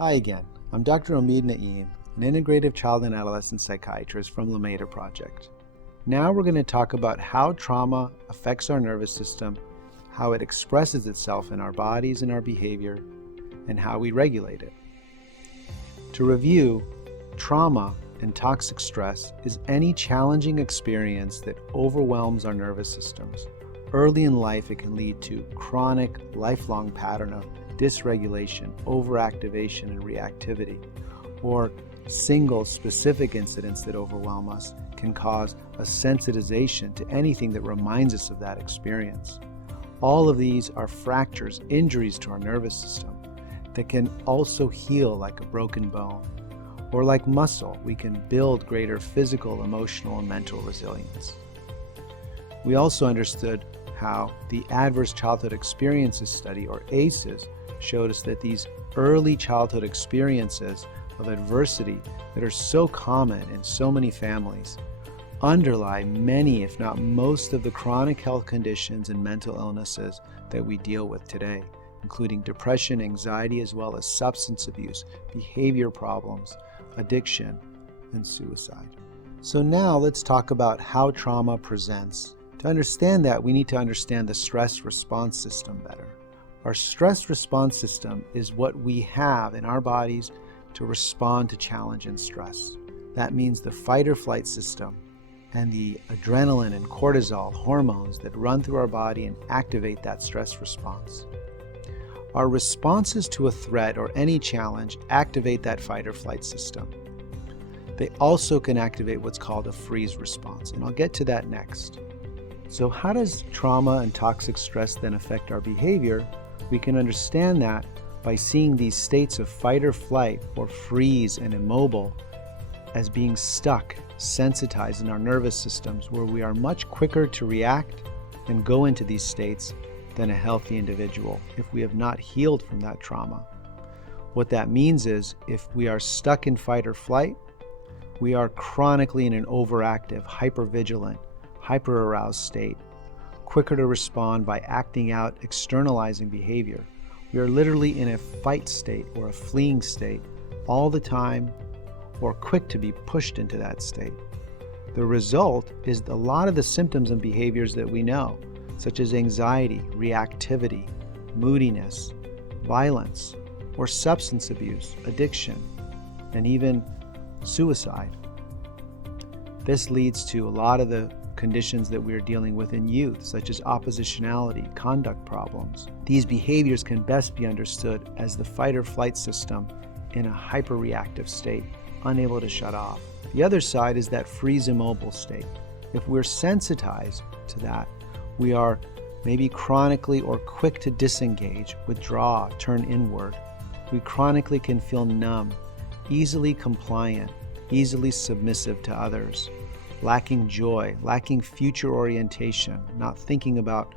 Hi again, I'm Dr. Omid Naeem, an integrative child and adolescent psychiatrist from LeMaitre Project. Now we're going to talk about how trauma affects our nervous system, how it expresses itself in our bodies and our behavior, and how we regulate it. To review, trauma and toxic stress is any challenging experience that overwhelms our nervous systems. Early in life, it can lead to chronic, lifelong pattern of dysregulation, overactivation, and reactivity, or single specific incidents that overwhelm us can cause a sensitization to anything that reminds us of that experience. All of these are fractures, injuries to our nervous system that can also heal like a broken bone, or like muscle, we can build greater physical, emotional, and mental resilience. We also understood how the Adverse Childhood Experiences Study, or ACEs, showed us that these early childhood experiences of adversity that are so common in so many families underlie many, if not most, of the chronic health conditions and mental illnesses that we deal with today, including depression, anxiety, as well as substance abuse, behavior problems, addiction, and suicide. So now let's talk about how trauma presents. To understand that, we need to understand the stress response system better. Our stress response system is what we have in our bodies to respond to challenge and stress. That means the fight or flight system and the adrenaline and cortisol hormones that run through our body and activate that stress response. Our responses to a threat or any challenge activate that fight or flight system. They also can activate what's called a freeze response, and I'll get to that next. So how does trauma and toxic stress then affect our behavior? We can understand that by seeing these states of fight or flight, or freeze and immobile, as being stuck, sensitized in our nervous systems, where we are much quicker to react and go into these states than a healthy individual if we have not healed from that trauma. What that means is if we are stuck in fight or flight, we are chronically in an overactive, hypervigilant, hyper-aroused state, quicker to respond by acting out, externalizing behavior. We are literally in a fight state or a fleeing state all the time, or quick to be pushed into that state. The result is a lot of the symptoms and behaviors that we know, such as anxiety, reactivity, moodiness, violence, or substance abuse, addiction, and even suicide. This leads to a lot of the conditions that we are dealing with in youth, such as oppositionality, conduct problems. These behaviors can best be understood as the fight or flight system in a hyperreactive state, unable to shut off. The other side is that freeze immobile state. If we're sensitized to that, we are maybe chronically or quick to disengage, withdraw, turn inward. We chronically can feel numb, easily compliant, easily submissive to others, lacking joy, lacking future orientation, not thinking about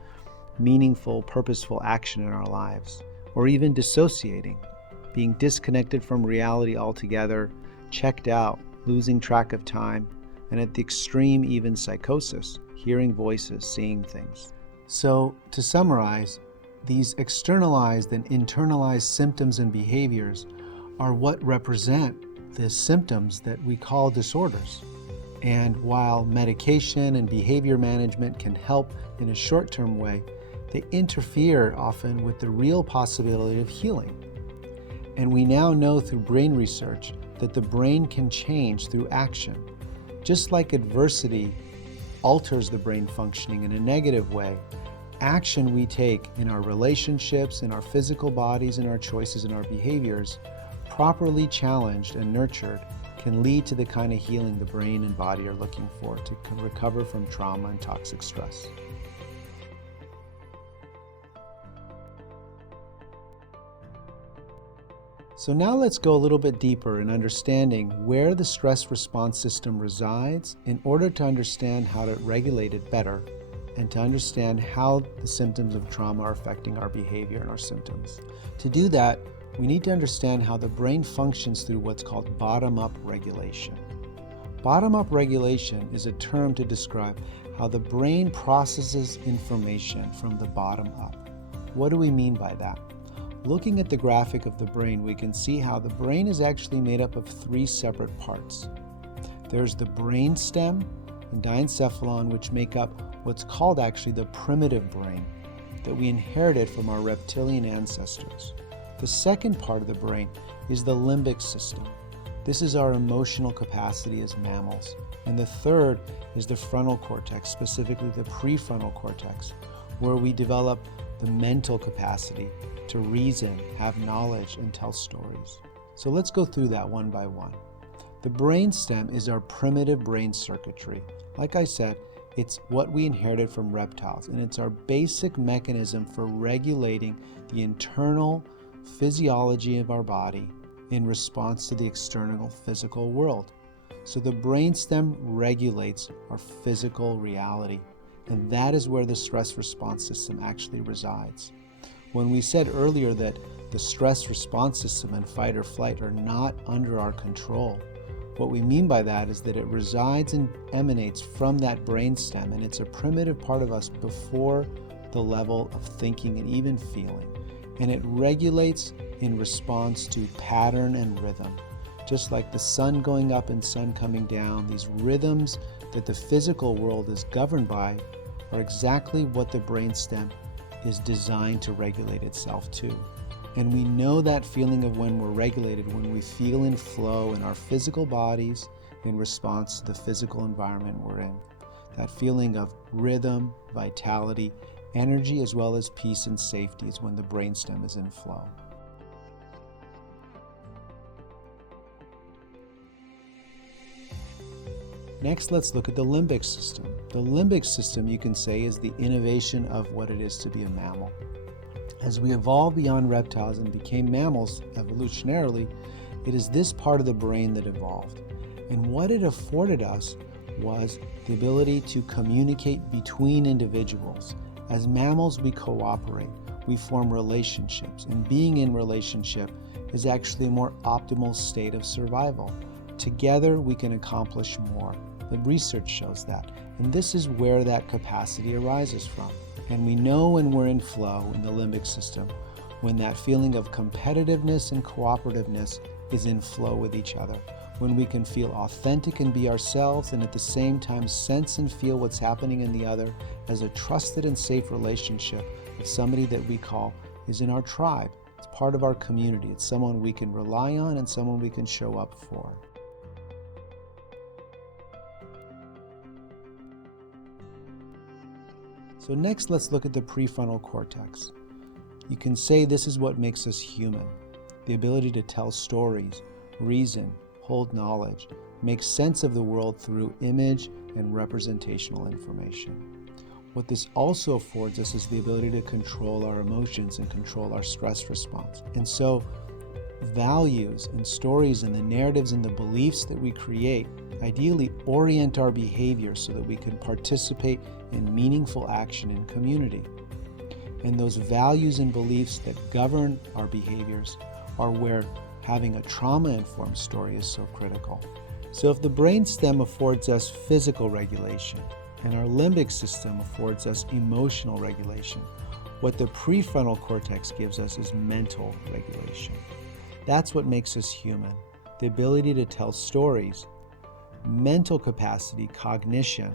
meaningful, purposeful action in our lives, or even dissociating, being disconnected from reality altogether, checked out, losing track of time, and at the extreme even psychosis, hearing voices, seeing things. So to summarize, these externalized and internalized symptoms and behaviors are what represent the symptoms that we call disorders. And while medication and behavior management can help in a short-term way, they interfere often with the real possibility of healing. And we now know through brain research that the brain can change through action. Just like adversity alters the brain functioning in a negative way, action we take in our relationships, in our physical bodies, in our choices, and our behaviors, properly challenged and nurtured, can lead to the kind of healing the brain and body are looking for to recover from trauma and toxic stress. So now let's go a little bit deeper in understanding where the stress response system resides in order to understand how to regulate it better and to understand how the symptoms of trauma are affecting our behavior and our symptoms. To do that, we need to understand how the brain functions through what's called bottom-up regulation. Bottom-up regulation is a term to describe how the brain processes information from the bottom up. What do we mean by that? Looking at the graphic of the brain, we can see how the brain is actually made up of three separate parts. There's the brain stem and diencephalon, which make up what's called actually the primitive brain that we inherited from our reptilian ancestors. The second part of the brain is the limbic system. This is our emotional capacity as mammals. And the third is the frontal cortex, specifically the prefrontal cortex, where we develop the mental capacity to reason, have knowledge, and tell stories. So let's go through that one by one. The brainstem is our primitive brain circuitry. Like I said, it's what we inherited from reptiles, and it's our basic mechanism for regulating the internal physiology of our body in response to the external physical world. So the brainstem regulates our physical reality, and that is where the stress response system actually resides. When we said earlier that the stress response system and fight or flight are not under our control, what we mean by that is that it resides and emanates from that brainstem, and it's a primitive part of us before the level of thinking and even feeling. And it regulates in response to pattern and rhythm. Just like the sun going up and sun coming down, these rhythms that the physical world is governed by are exactly what the brainstem is designed to regulate itself to. And we know that feeling of when we're regulated, when we feel in flow in our physical bodies in response to the physical environment we're in. That feeling of rhythm, vitality, energy, as well as peace and safety is when the brainstem is in flow. Next, let's look at the limbic system. The limbic system, you can say, is the innovation of what it is to be a mammal. As we evolved beyond reptiles and became mammals evolutionarily, it is this part of the brain that evolved. And what it afforded us was the ability to communicate between individuals. As mammals, we cooperate, we form relationships, and being in relationship is actually a more optimal state of survival. Together, we can accomplish more. The research shows that. And this is where that capacity arises from. And we know when we're in flow in the limbic system, when that feeling of competitiveness and cooperativeness is in flow with each other, when we can feel authentic and be ourselves and at the same time sense and feel what's happening in the other as a trusted and safe relationship with somebody that we call is in our tribe. It's part of our community. It's someone we can rely on and someone we can show up for. So next, let's look at the prefrontal cortex. You can say this is what makes us human. The ability to tell stories, reason, hold knowledge, make sense of the world through image and representational information. What this also affords us is the ability to control our emotions and control our stress response. And so values and stories and the narratives and the beliefs that we create ideally orient our behavior so that we can participate in meaningful action in community. And those values and beliefs that govern our behaviors are where having a trauma-informed story is so critical. So if the brainstem affords us physical regulation and our limbic system affords us emotional regulation, what the prefrontal cortex gives us is mental regulation. That's what makes us human, the ability to tell stories. Mental capacity, cognition,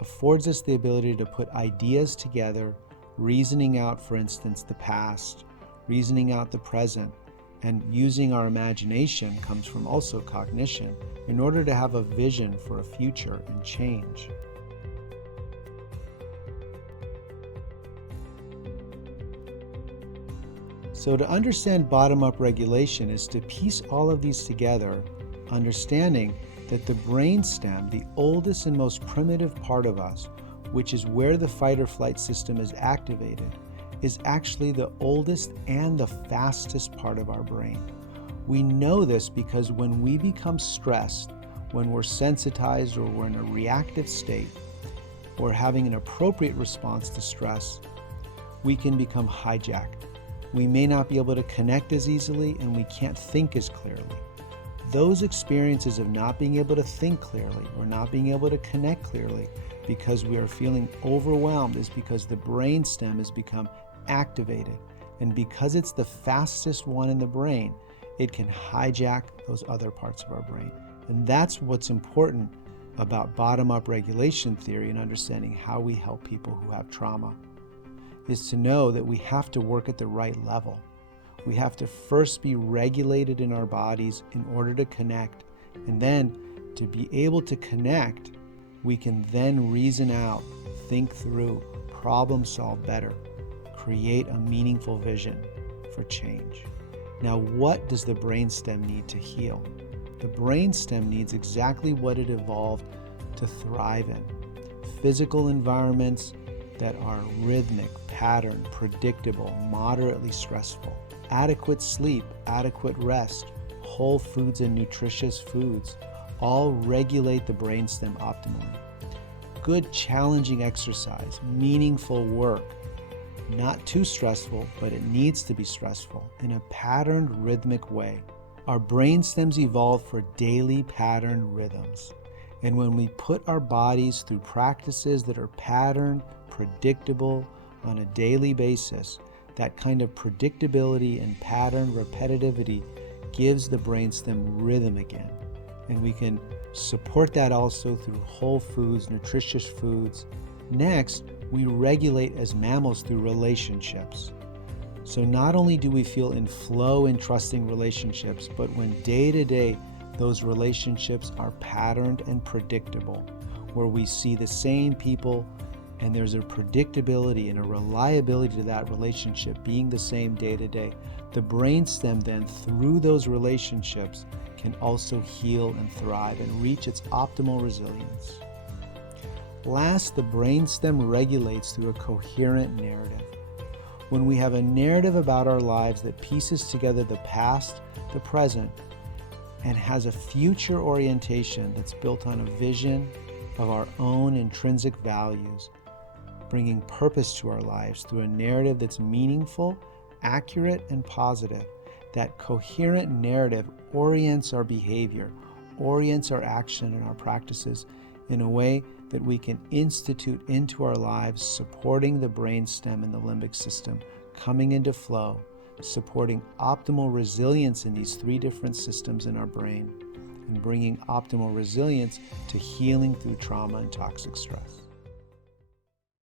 affords us the ability to put ideas together, reasoning out, for instance, the past, reasoning out the present, and using our imagination comes from also cognition in order to have a vision for a future and change. So to understand bottom-up regulation is to piece all of these together, understanding that the brainstem, the oldest and most primitive part of us, which is where the fight or flight system is activated, is actually the oldest and the fastest part of our brain. We know this because when we become stressed, when we're sensitized or we're in a reactive state, or having an appropriate response to stress, we can become hijacked. We may not be able to connect as easily and we can't think as clearly. Those experiences of not being able to think clearly or not being able to connect clearly because we are feeling overwhelmed is because the brainstem has become activated. And because it's the fastest one in the brain, it can hijack those other parts of our brain. And that's what's important about bottom-up regulation theory and understanding how we help people who have trauma, is to know that we have to work at the right level. We have to first be regulated in our bodies in order to connect. And then to be able to connect, we can then reason out, think through, problem solve better, create a meaningful vision for change. Now, what does the brainstem need to heal? The brainstem needs exactly what it evolved to thrive in. Physical environments that are rhythmic, patterned, predictable, moderately stressful. Adequate sleep, adequate rest, whole foods and nutritious foods all regulate the brainstem optimally. Good challenging exercise, meaningful work, not too stressful, but it needs to be stressful in a patterned, rhythmic way. Our brainstems evolved for daily patterned rhythms. And when we put our bodies through practices that are patterned, predictable on a daily basis, that kind of predictability and pattern repetitivity gives the brainstem rhythm again. And we can support that also through whole foods, nutritious foods. Next, we regulate as mammals through relationships. So not only do we feel in flow in trusting relationships, but when day to day those relationships are patterned and predictable, where we see the same people and there's a predictability and a reliability to that relationship being the same day to day, the brainstem then through those relationships can also heal and thrive and reach its optimal resilience. Last, the brainstem regulates through a coherent narrative. When we have a narrative about our lives that pieces together the past, the present, and has a future orientation that's built on a vision of our own intrinsic values, bringing purpose to our lives through a narrative that's meaningful, accurate, and positive, that coherent narrative orients our behavior, orients our action and our practices in a way that we can institute into our lives, supporting the brainstem and the limbic system, coming into flow, supporting optimal resilience in these three different systems in our brain, and bringing optimal resilience to healing through trauma and toxic stress.